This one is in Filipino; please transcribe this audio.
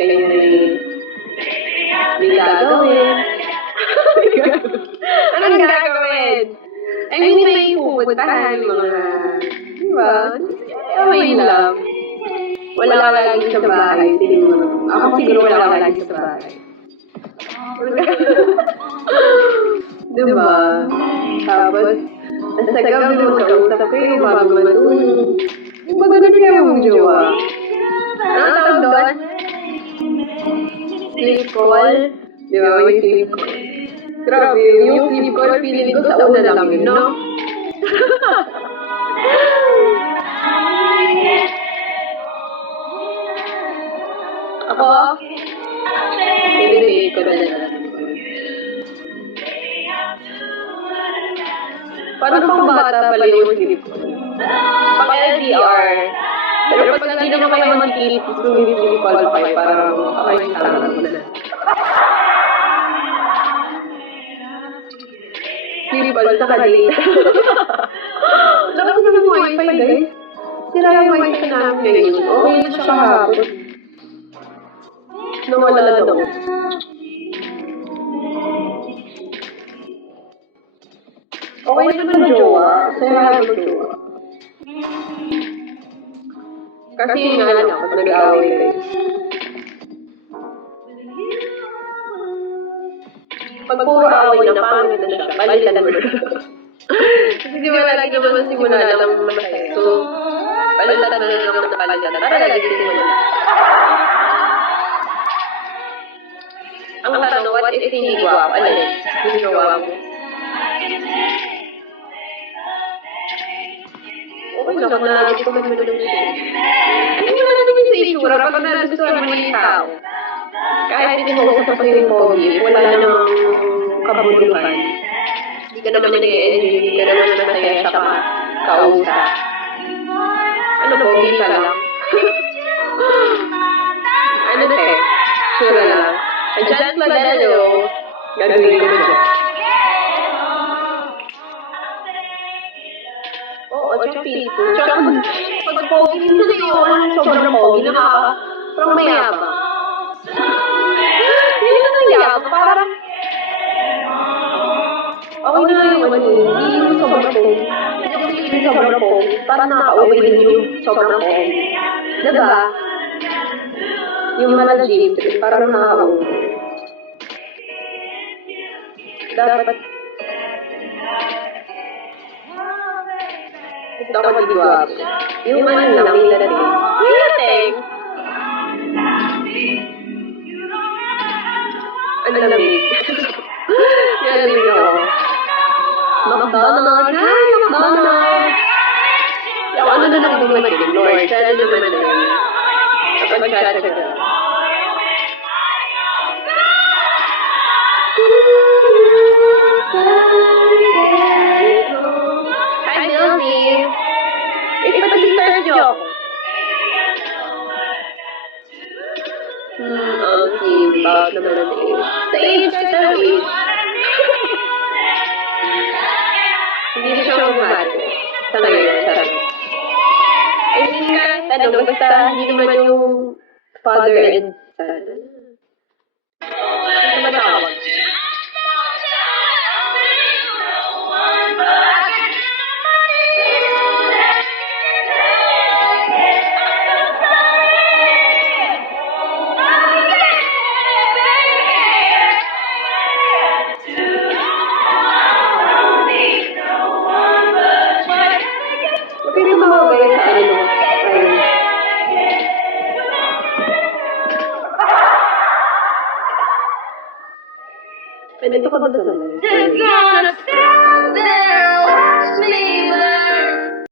kayo may gagawin. Anong gagawin? I mean, may pupuntahan, mga, di ba? Okay lang. Wala ka lagi sa bahay. Ako siguro wala ka lagi sa bahay. Diba? Tapos, sa gabi magkausap kayo bago matulog. Yung magandang kayo mong jowa. Ano tawag doon? Sleep call. Di ba? May sleep call. Grabe, yung sleep call, feeling ko sa una lang yun, no? Ako? Pinibig ko na lang. Parang pang bata pala yung sleep call. Pag LDR, pero pag hindi naman kayo mag-sleep, kung hindi sleep call pa kayo, parang okay yung talagang mo na. Sleep call sa kadate. Lakas naman yung wifi, guys. Sira yung wifi namin ngayon. Okay na siya kahapon. Nawala na daw. Okay naman ang jowa. Saya naman jowa. Kasi yun nga lang, pag nag-away kayo. Pag puro away na, pangit na siya. Balitan mo na. Kasi di ba lagi naman simula lang masaya. So, balitan mo na naman na balitan. Para lagi simula. Ang tanong, what if hindi guwapo? Ano yun? Hindi gawa mo? Okay na, kung nalagay ko mag-minum siya. Ano yung wala naman sa itsura? Pag nagustuhan mo yung tao, kahit hindi mo usap pa yung pogi, wala namang kabuluhan. Hindi ka naman nag-e-enjoy, hindi ka naman masaya siya kausap. Ano, pogi ka lang? Ano na eh? Sura lang. Andyan Madalo, gagawin ko dyan. Oo, tsaka pito. Tsaka pag pogi, minsan na yung sobrang pogi, parang mayabang. Hindi naman mayabang, parang okay na yung hindi yung sobrang pogi. Hindi yung sobrang pogi, parang nakaka-uwi din yung sobrang pogi. Diba? Yung malagim, parang nakaka-uwi. Dapat gusto ko magigwap. Yung ano lang, may dating. May dating! Ang lamig. Yan lamig ako. McDonald's! Hi, McDonald's! Yung ano na lang dumating, Lord. Sana naman na yun. Kapag chat ka. Hi, Milzy. Ipag-start niyo ako. Okay, bakit naman ang age? Sa age, sa age. Hindi siya umate. Sa ngayon, sarap. I mean, kahit ano, basta hindi naman yung father and son. Ano ba tawag? Pwede mo mabaya sa ano? Pwede ito ka ba sa